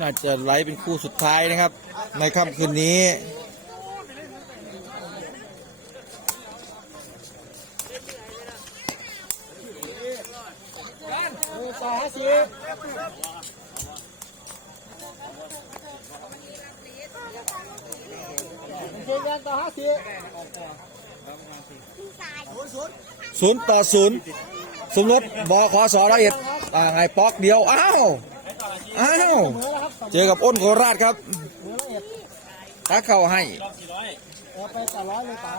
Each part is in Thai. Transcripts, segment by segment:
น่าจะไลฟ์เป็นคู่สุดท้ายนะครับ ในค่ำคืนนี้ต่อห้าสิบเชียงต่อห้าสิบศูนย์ต่อศูนย์สมรสบขสละเอียดอ่าไงป๊อกเดียว อ้าว อ้าว เหมือนแล้วครับเจอกับอ้นโคราชครับเหมือนละเอียดตาเข้าให้เอาไปแปดร้อยเลยป่ะ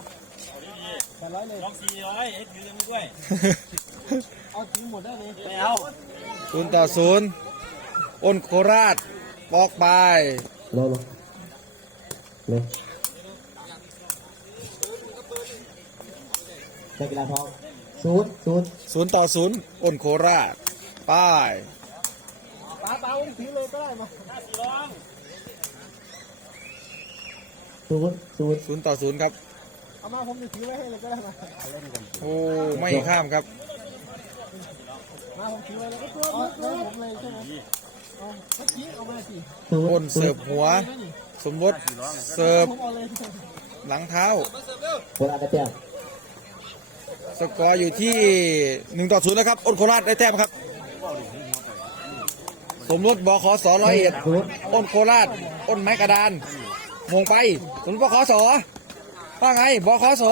แปดร้อยเลยลองสี่ร้อยให้ถือมือด้วย เอาทิ้งหมดได้เลยไม่เอาศูนย์ต่อศูนย์อ้นโคราชปอกไปลงลงเลยนักกีฬาทองศูนย์ศูนย์ศูนย์ต่อศูนย์อ้นโคราชไป้าย ป้าป้าอุ้มทิ้งเลยก็ได้มาสี่ร้องศูนย์ศูนย์ศูนย์ต่อศูนย์ครับ เอามาผมจะทิ้งไว้ให้เลยก็ได้มาโอ้ ไม่ข้ามครับ มาผมทิ้งไว้แล้วก็ตัวตัวผมเลยใช่ไหมเอาเมื่อกี้เอามาสิอ้นเสิร์ฟหัว สมรสเสิร์ฟผมเอาเลยหลังเท้าคนอาจจะเปลี่ยนสกอร์อยู่ที่หนึ่งต่อศูนย์นะครับอ้นโคราชได้แต้มครับ สมรสบขสร้อยเอ็ดอ้นโคราชอ้นไม้กระดานมงไปสมรสบขสว่าไงบขส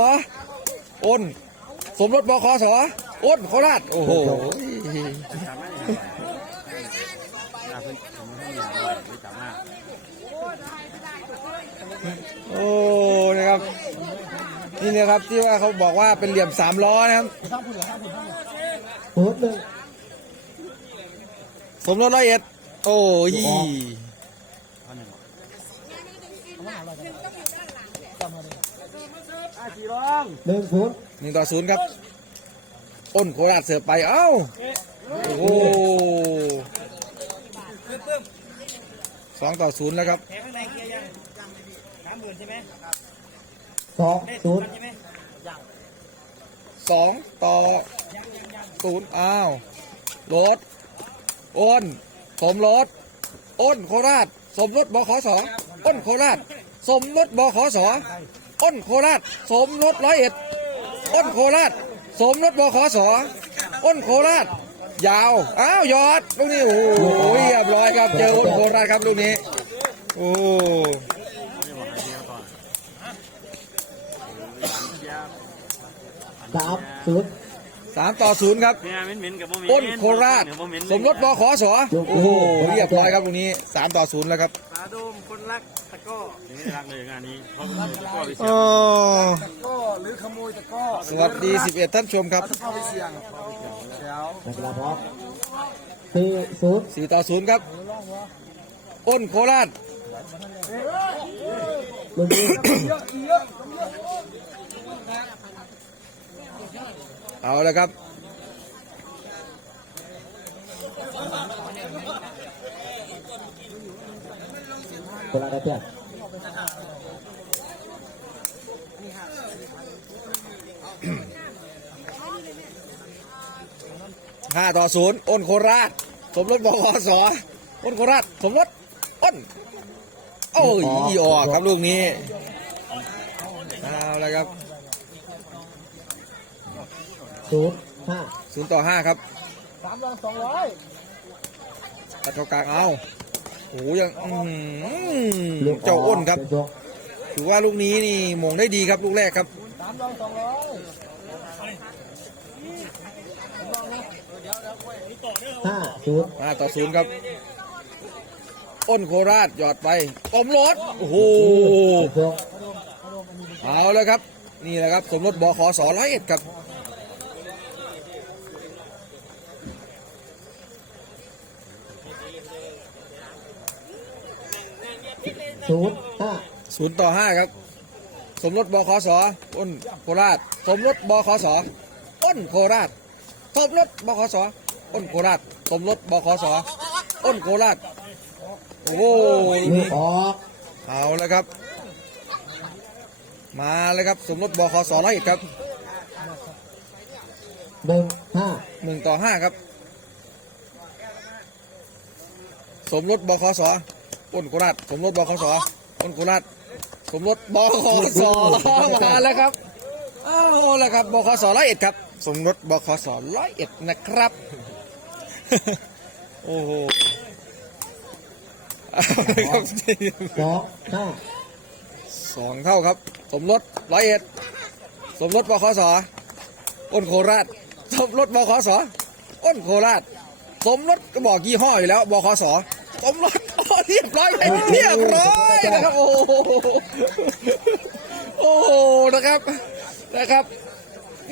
อ้น สมรสบขสอ้นโคราชโอ้โหโอ้นะครับนี่นะครับที่ว่าเขาบอกว่าเป็นเหลี่ยมสามล้อนะครับข้ สมรสร้อยเอ็ด โอ้ยสี่ร้องหนึ่งศูนย์หนึ่งต่อศูนย์ครับ อ้นโคราชเสิร์ฟไป เอ้า โอ้โหสองต่อศูนย์แล้วครับสองศูนย์สองต่อศูนย์อ้าวรถ อ้นสมรสอ้นโคราช สมรสบขสอ้นโคราช สมรสบขสอ้นโคราช สมรสร้อยเอ็ดอ้นโคราช สมรสบขสอ้นโคราช ยาว อ้าวยอดลูกนี้โอ้โหเรียบร้อยครับ เจออ้นโคราชครับลูกนี้ โอ้สามศูนย์ สามต่อศูนย์ครับเนี่ยเหม็นเหม็นกับโมเมนอ้นโคราช สมรสบขสโอ้โหเรียบร้อยครับตรงนี้สามต่อศูนย์แล้วครับปาโดมคนรักตะก้อไม่ได้รักเลยงานนี้เพราะตะก้อไปเสีโอ้ยก็หรือขโมยตะก้อสวัสดี11ท่านชมครับเข้าไปเสี่ยงแล้วนักกีฬาพร้อมสี่ศูนย์4ต่อ0ครับอ้นโคราช หนึ่งศูนย์ เอาแล้วครับคนละได้เปลี่ยน5ต่อ0อ้นโคราช สมรสบขสอ้นโคราช สมรสอ้น โอ้ยอีออกครับลูกนี้ เอาแล้วครับ ศูนย์ห้า0ต่อ5ครับสามร้อยสองร้อยตัดเข้ากลางเอาโอ้โหยังอื้อหือเจ้าอ้นครับ ถือว่าลูกนี้นี่หมงได้ดีครับลูกแรกครับสามร้อยสองร้อยห้าศูนย์5ต่อ0ครับ อ้นโคราชหยอดไปต้มรถโอ้โหหกเอาแล้วครับ นี่แหละครับ สมรสบขสร้อยเอ็ดครับ ศูนย์ห้าศูนย์ต่อห้าครับ สมรสบขสอ้นโคราช สมรสบขสอ้นโคราช สมรสบขสอ้นโคราช สมรสบขสอ้นโคราช โอ้โหลูกออกเอาแล้วครับ มาเลยครับ สมรสบขสร้อยเอ็ดครับหนึ่งห้าหนึ่งต่อห้าครับ สมรสบขส อ้นโคราชสมรสบคสอ้นโคราชสมรสบคสมาแล้วครับเอาแล้วครับบคสร้อยเอ็ดครับ สมรสบคสร้อยเอ็ดนะครับ โอ้โหเอาเลยครับสองห้าสองเท่าครับ สมรสร้อยเอ็ดสมรสบคสอ้นโคราชสมรสบคสอ้นโคราช สมรสก็บอกยี่ห้ออยู่แล้วบคสสมรสโอ้ เรียบร้อยไปเรียบร้อยนะครับโอ้โหโอ้โหนะครับนะครับ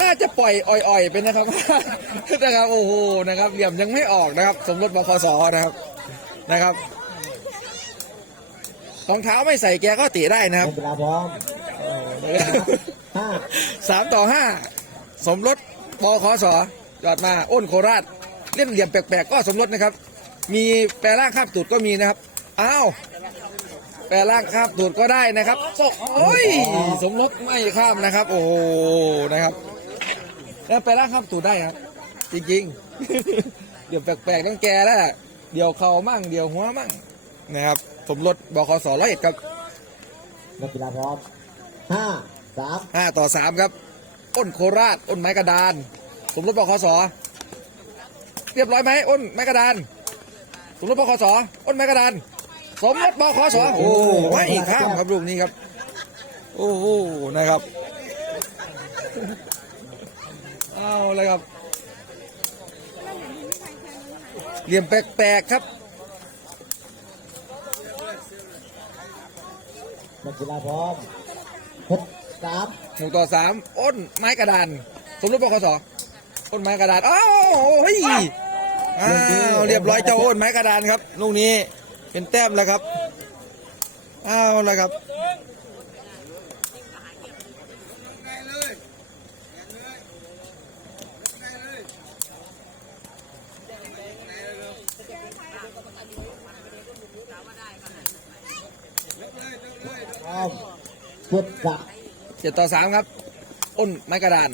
น่าจะปล่อยอ่อยๆไปนะครับนะครับโอ้โหนะครับเหลี่ยมยังไม่ออกนะครับ สมรสบคสนะครับนะครับรองเท้าไม่ใส่แกก็ตีได้นะครับนักกีฬาพร้อมห้าสามต่อห้าสมรสบคสยอดมาอ้นโคราช เล่นเหลี่ยมแปลกๆ ก็สมรสนะครับ มีแปลร่างข้ามตูดก็มีนะครับ อ้าวแปลร่างข้ามตูดก็ได้นะครับสโอ้ยสมรสไม่ข้ามนะครับ โอ้โหนะครับแล้วแปลร่างข้ามตูดได้ครับ จริงๆ เดี๋ยวแปลกๆต้องแกแล้วล่ะเดี๋ยวเขามั่งเดี๋ยวหัวมั่งนะครับ สมรสบคสร้อยเอ็ดครับนักกีฬาพร้อมห้าสามห้าต่อสามครับอ้นโคราชอ้นไม้กระดาน สมรสบคสเรียบร้อยไหมอ้นไม้กระดาน สมรสบคสอ้นไม้กระดาน สมรสบคสโอ้ไม่ข้ามครับลูกนี้ครับ โอ้โหนะครับเอาเลยครับเหลี่ยมแปลกๆครับนักกีฬาพร้อมหกสามหนึ่งต่อสามอ้นไม้กระดาน สมรสบกสอ้นไม้กระดานอ้าวเฮ้ยอ้าวเรียบร้อยเจ้าอ้นไม้กระดานครับลูกนี้ เป็นแต้มแล้วครับอ้าวแล้วครับพร้อมเจ็ดสามเจ็ดต่อสามครับ อ้นไม้กระดาน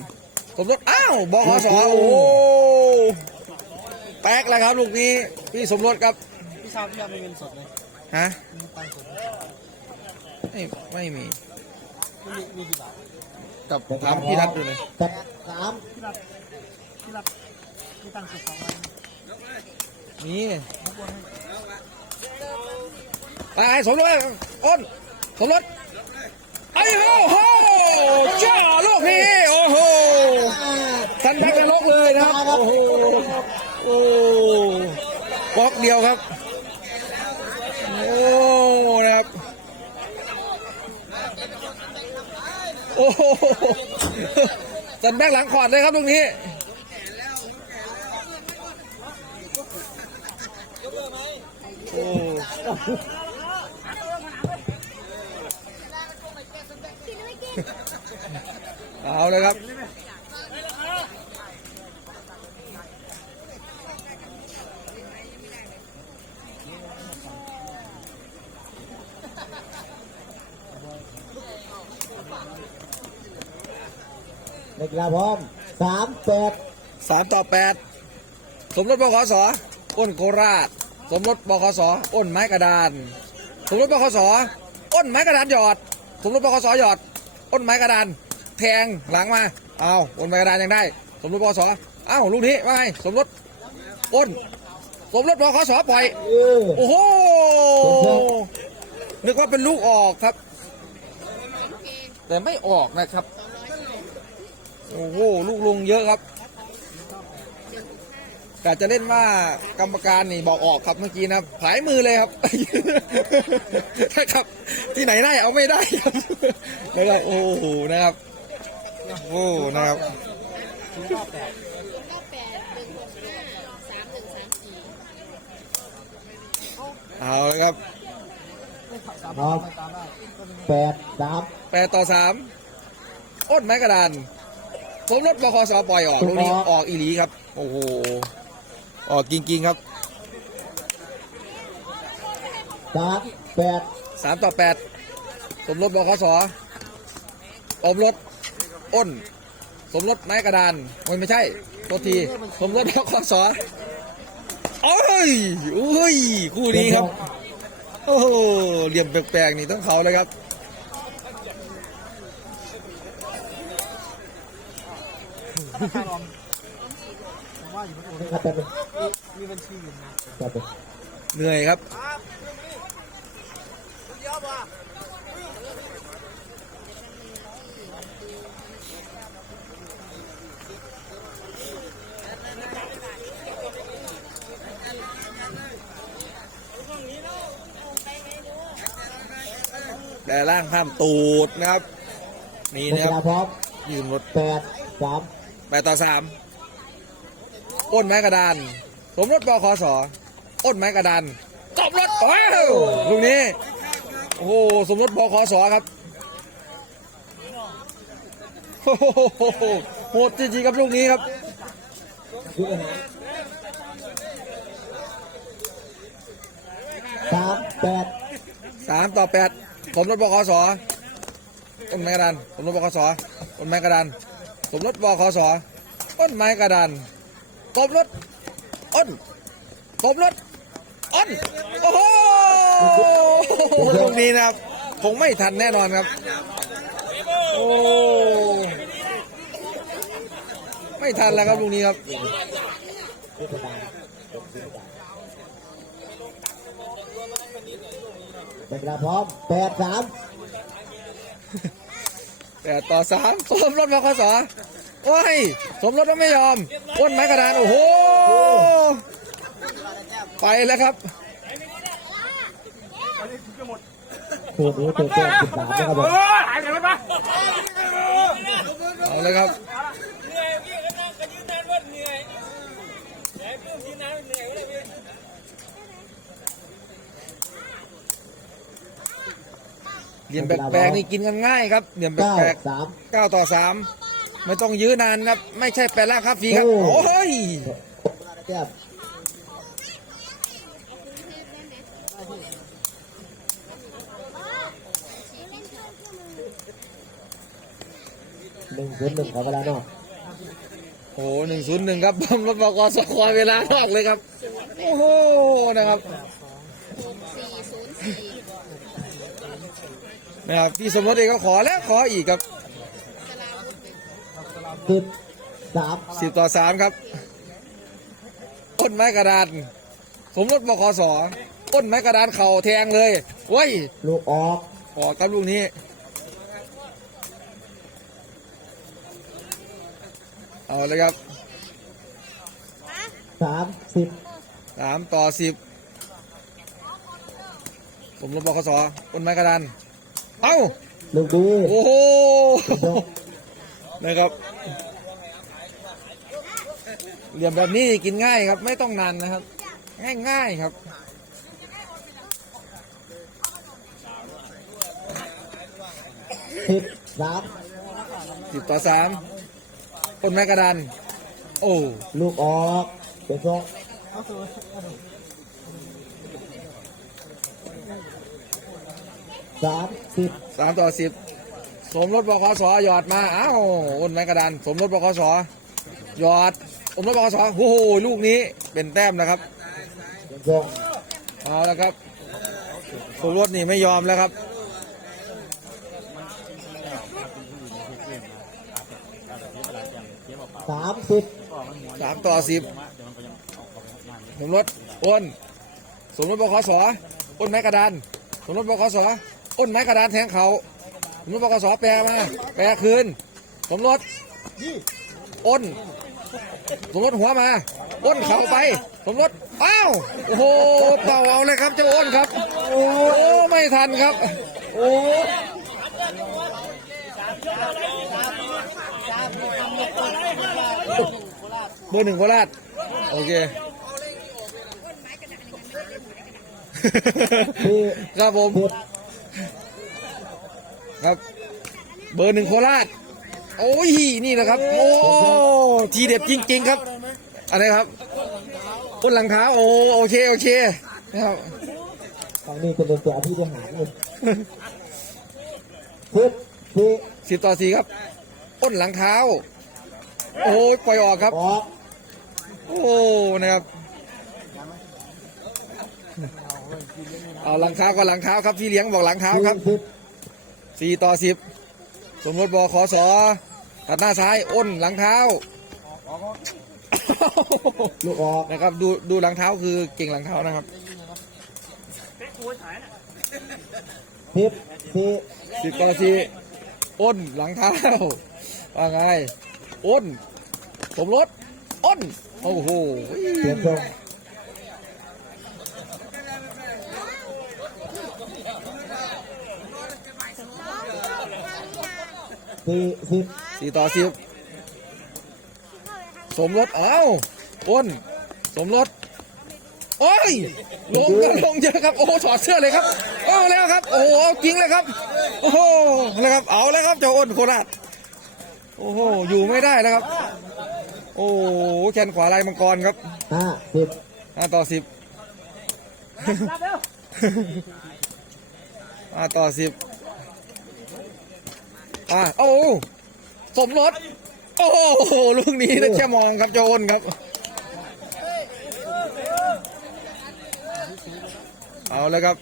สมรสอ้าวบกสโอ้แป๊กแล้วครับ ลูกนี้ พี่สมรสครับ พี่ชาวพี่ชาวมีเงินสดไหมฮะมีตังค์สดไหมไม่ไม่มีมีมีกี่บาทกับถามพี่นัทดูเลยแปดสามพี่รับพี่รับมีตังค์สดสองพันนี่ไปสมรสอ้นสมรสไอ้โอ้โหจ้าลูกนี้โอ้โหทันทันกันลกเลยนะครับโอ้โหโอ้บล็อกเดียวครับโอ้นะครับ โอ้โหจัดแบกหลังขอดเลยครับตรงนี้โอ้เอาเลยครับ นักกีฬาพร้อมสามแปดสามต่อแปดสมรสบขสอ้นโคราช สมรสบขสอ้นไม้กระดาน สมรสบขสอ้นไม้กระดานหยอด สมรสบขสหยอด อ้นไม้กระดาน แทงหลังมาเอาอ้นไม้กระดานยังได้ สมรสบขสเอ้าลูกนี้ว่าไงสมรสอ้น สมรสบขสปล่อยเออโอ้โหนึกว่าเป็นลูกออกครับ แต่ไม่ออกนะครับ โอ้โหลูกลงเยอะครับแต่จะเล่นว่ากรรมการนี่บอกออกครับเมื่อกี้นะผายมือเลยครับนะครับ ที่ไหนได้เอาไม่ได้ครับนะครับโอ้โหนะครับโอ้โหนะครับเอาเลยครับพร้อมแปดสามแปดต่อสามอ้นไม้กระดาน ผมรถบคสปล่อยออกลูกนี้ออกอีหลีครับ โอ้โห ออกจริงๆครับสามแปดสามต่อแปดสมรถบคสสมรถอ้น สมรถไม้กระดานโอ้ยไม่ใช่ตัวที สมรถบคสโอ้ยอุ้ย คู่นี้ครับ โอ้โหเหลี่ยมแปลกๆนี่ต้องเขาเลยครับ ครับแป๊บนึงมีบัญชีอยู่นะแป๊บนึงเหนื่อยครับแต่ล่างข้ามตูดนะครับ นี่นักนะคกีฬารับพร้อมยืมรถแปดสาม แปดต่อสามอ้นไม้กระดาน สมรถบคสอ้นไม้กระดานตบรถว้าวลูกนี้ โอ้โหสมรถบคสครับโอ้โหโหดจริงๆครับลูกนี้ครับยุทธนาสามแปดสามต่อแปดสมรถบคสต้นไม้กระดานสมรถบคสต้นไม้กระดาน สมรถบคสต้นไม้กระดานตบรถอ้นตบรถอ้นโอ้โหลูกนี้นะครับ คงไม่ทันแน่นอนครับ โอ้ไม่ทันแล้วครับลูกนี้ครับยุทธนกกีฬาพร้อมแปดสาม แต่ต่อสามสมรถบคสโอ้ย สมรถก็ไม่ยอมอ้นไม้กระดาน โอ้โห ไปแล้วครับคู่นี้เป็นแต้มสิบสามนะครับผม เอาเลยครับ เหลี่ยมแปลกๆนี่กินกันง่ายครับเหลี่ยมแปเก้าลกสามๆเก้าต่อสามไม่ต้องยื้อนานครับ ไม่ใช่แปลล่างครับฟรีครับ โอ้โอ้ยแต้มหนึ่งศูนย์หนึ่งขอเวลานอกโอ้หนึ่งศูนย์หนึ่งครับบอมรถบกสควายเวลานอกเลยครับ โอ้โหนะครับ นะครับพี่สมมติเองก็ขอแล้วขออีกครับสิบสามสิบต่อสามครับต้นไม้กระดาน สมรถบคสต้นไม้กระดานเข่าแทงเลยเว้ยลูกออกออกครับลูกนี้เอาเลยครับสามสิบสามต่อสิบสมรถบคสต้นไม้กระดาน เอ้าลูกดีโอ้โหยกนะครับเหลี่ยมแบบนี้กินง่ายครับ ไม่ต้องนานนะครับ ง่ายๆครับสิบสามสิบต่อสามต้นไม้กระดาน โอ้ ลูกออกเป็นทรง สามสิบสามต่อสิบสมรถบคสหยอดมาอ้าวต้นไม้กระดานสมรถบคสหยอดสมรถบคสโอ้โหลูกนี้เป็นแต้มนะครับเป็นทรงเอาแล้วครับสมรถนี่ไม่ยอมแล้วครับสามสิบสามต่อสิบสมรถอ้นสมรถบคสอ้นไม้กระดานสมรถบคส อ้นไม้กระดานแทงเขาสมรถบคสแปลมาแปลคืน สมรถอ้น สมรถหัวมา อ้นเข่าไป สมรถอ้าวโอ้โหเป่าเอาเลยครับเจ้าอ้นครับ โอ้ไม่ทันครับ โอ้เบอร์หนึ่งโคราชโอเคสี่ครับผมสิบ ครับ เบอร์หนึ่งโคราช โอ้ย นี่นะครับ โอ้ ทีเด็ดจริง ๆ ครับ อะไรครับต้นหลังเท้าโอ้โอเค โอเคนะครับตอนนี้จะเป็นตัวอภิธิหารเลยสิบสี่สิบต่อสี่ครับต้นหลังเท้า โอ้ยปล่อยออกครับ ออกโอ้ นะครับ เอาหลังเท้าก็หลังเท้าครับพี่เลี้ยงบอกหลังเท้าครับ สิบ สี่ต่อสิบสมรสบขสตัดหน้าซ้าย อ้นหลังเท้าลูกออกนะครับ ดูดูหลังเท้าคือเก่งหลังเท้านะครับเป๊ะคุยถ่ายน่ะสิบสี่สิบต่อสี่อ้นหลังเท้าว่าไง อ้น สมรสอ้น โอ้โหเปลี่ยนทรง สี่สิบสี่ต่อสิบสมรสเอ้าอ้นสมรสโอ้ยลงกันลงเยอะครับ โอ้โหถอดเสื้อเลยครับเอาแล้วครับ โอ้โหเอาจริงเลยครับ โอ้โหแล้วครับ เอาแล้วครับเจ้าอ้นโคราชโอ้โหอยู่ไม่ได้แล้วครับ โอ้โหแขนขวาลายมังกรครับห้าสิบห้าต่อสิบห้าต่อสิบ อะโอ้โหสมรสโอ้โหลูกนี้นะแค่มองครับเจ้าอ้นครับ เอาแล้วครับ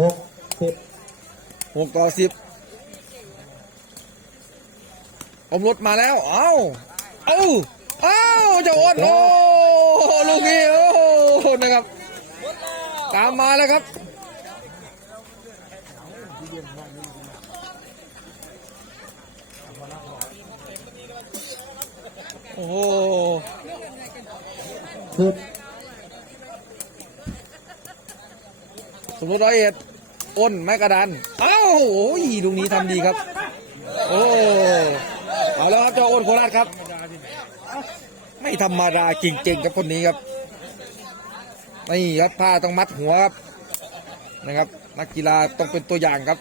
หกสิบหกต่อสิบผมรถมาแล้ว เอ้า เอ้า เอ้าเจ้าอ้นโอ้ ลูกนี้โอ้โหนะครับ ตามมาแล้วครับโอ้โหสิบสมมติร้อยเอ็ดอ้นไม้กระดานเอ้าโอ้ยลูกนี้ทำดีครับ โอ้เอาแล้วครับเจ้าอ้นโคราชครับ ไม่ธรรมดาจริงๆครับคนนี้ครับนี่ครับผ้าต้องมัดหัวครับนะครับ นักกีฬาต้องเป็นตัวอย่างครับ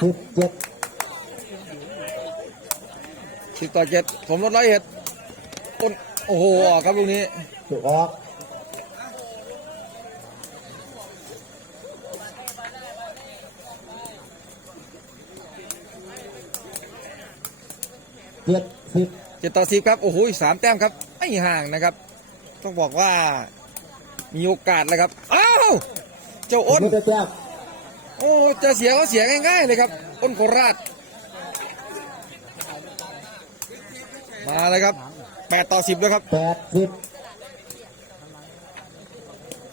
สิบเจ็ด สิบต่อเจ็ดผมรถร้อยเอ็ดอ้นโอ้โหออกครับลูกนี้ลูกออกเจ็ดสิบเจ็ดต่อสิบครับ โอ้โหสามแต้มครับ ไม่ห่างนะครับ ต้องบอกว่า มีโอกาสแล้วครับ อ้าว เจ้าอ้นไม่ได้แต้มโอ้ จะเสียก็เสียง่ายๆเลยครับ อ้นโคราช มาเลยครับแปดต่อสิบแล้วครับแปดสิบ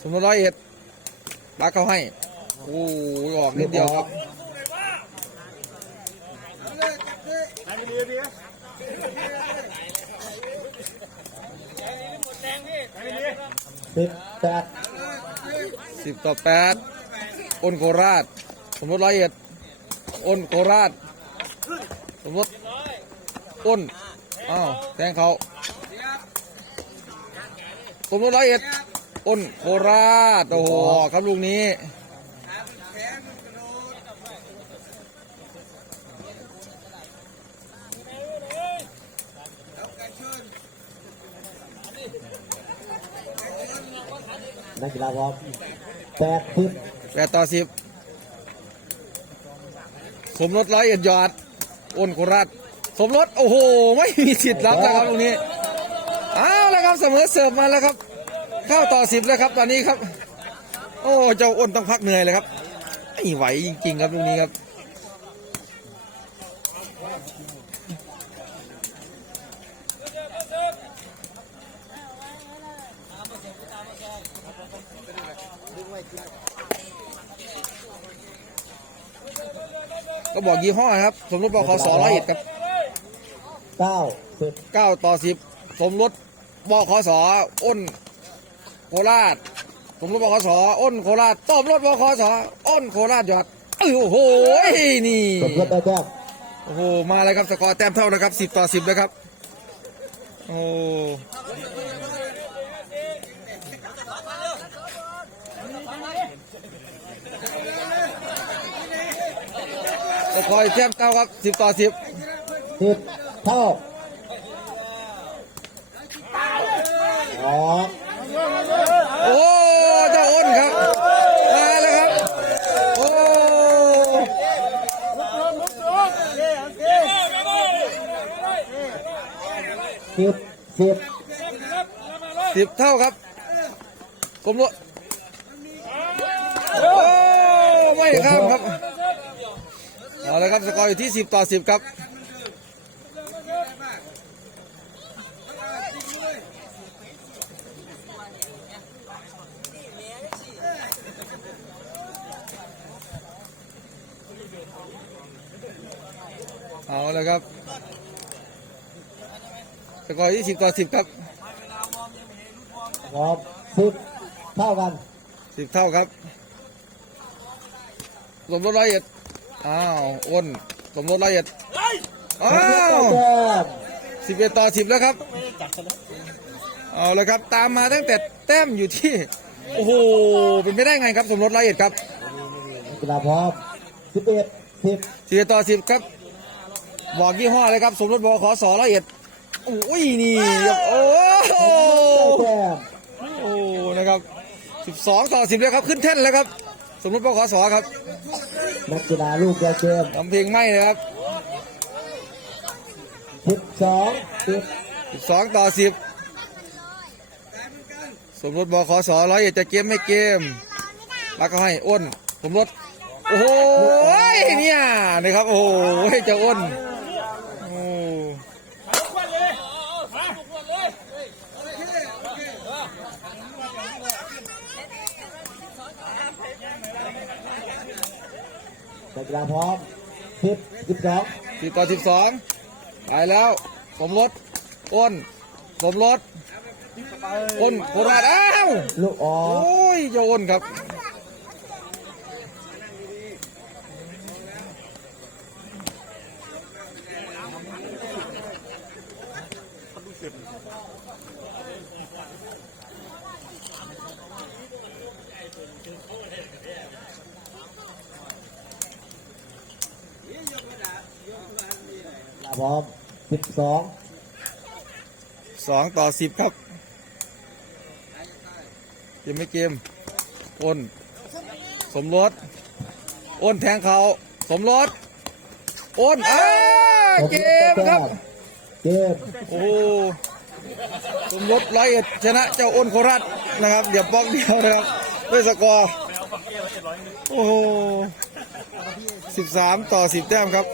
สมมติร้อยเอ็ดบักเขาให้โอ้ยออกนิดเดียวครับถ่ายไปดีดีถ่ายไปดีสิบแปดสิบต่อแปดอ้นโคราช สมมติร้อยเอ็ดอ้นโคราช สมมติอ้น อ้าวแทงเขาสมมติร้อยเอ็ดอ้นโคราช โอ้โห ครับลูกนี้นักกีฬาพร้อมแปดสิบแปดต่อสิบสมรสร้อยเอ็ดยอดอ้นโคราช สมรสโอ้โห ไม่มีสิทธิ์รับแล้วครับตรงนี้เอาแล้วครับเสมอเสิร์ฟมาแล้วครับ เข้าต่อสิบแล้วครับ ตอนนี้ครับ โอ้เจ้าอ้นต้องพักเหนื่อยเลยครับไม่ไหวจริง ๆ ครับตรงนี้ครับก็บอกยี่ห้อครับ สมรสบขสร้อยเอ็ดครับ เก้าสิบเก้าต่อสิบสมรสบขสอ้น โคราช สมรสบขสอ้นโคราชต้มรถบขสอ้นโคราชยอดเอ้ยโอ้โหนี่สมรสได้แต้มโอ้โหมาเลยครับสกอร์แต้มเท่านะครับสิบต่อสิบเลยครับโอ้ตะคอยแต้มเท่าครับสิบต่อสิบสิบ เท่าออกโอ้เจ้าอ้นครับ มาแล้วครับ โอ้สิบสิบสิบเท่าครับกลมรถโอ้ไม่ข้ามครับเอาละครับสกอร์อยู่ที่สิบต่อสิบครับ เอาละครับสกอร์ยี่สิบต่อสิบครับพร้อมสิบเท่ากันสิบเท่าครับสมรสละเอียดอ้าวอ้นสมรสละเอียดอ้าวแต้มสิบเอ็ดต่อสิบแล้วครับเอาเลยครับตามมาตั้งแต่แต้มอยู่ที่ โอ้โหเป็นไปได้ไงครับ สมรสละเอียดครับนักกีฬาพร้อมสิบเอ็ดสิบสิบเอ็ดต่อสิบครับ บอกยี่ห้อเลยครับสมรสบขสละเอียดโอ้ยนี่ครับโอ้โหแต้มโอ้นะครับสิบสองต่อสิบแล้วครับขึ้นแท่นแล้วครับ สมรสบขสครับนักกีฬาลูกยาเกมทำเพลงไม่เลยครับสิบสองสิบสิบสองต่อสิบสมรสบขสร้อยเอ็ดจะเกมไม่เกมแล้วก็ให้อ้นสมรสโอ้โหเนี่ยนะครับโอ้โหเจะอ้น นักกีฬาพร้อมสิบสิบสองสิบต่อสิบสองไปแล้ว สมรสอ้น สมรสอ้นโคราชอ้าวลูกออโอ้กยเจะอ้นครับ นักกีฬา พร้อมสิบสองสองต่อสิบครับเกมไม่เกมอ้น สมรสอ้นแทงเขาสมรสอ้นอ้าเกมครับเกมโอ้สมรสร้อยเอ็ดชนะเจ้าอ้นโคราชนะครับ เดี๋ยวปอกเดียวนะครับด้วยสกอร์โอ้โหสิบสามต่อสิบแต้มครับ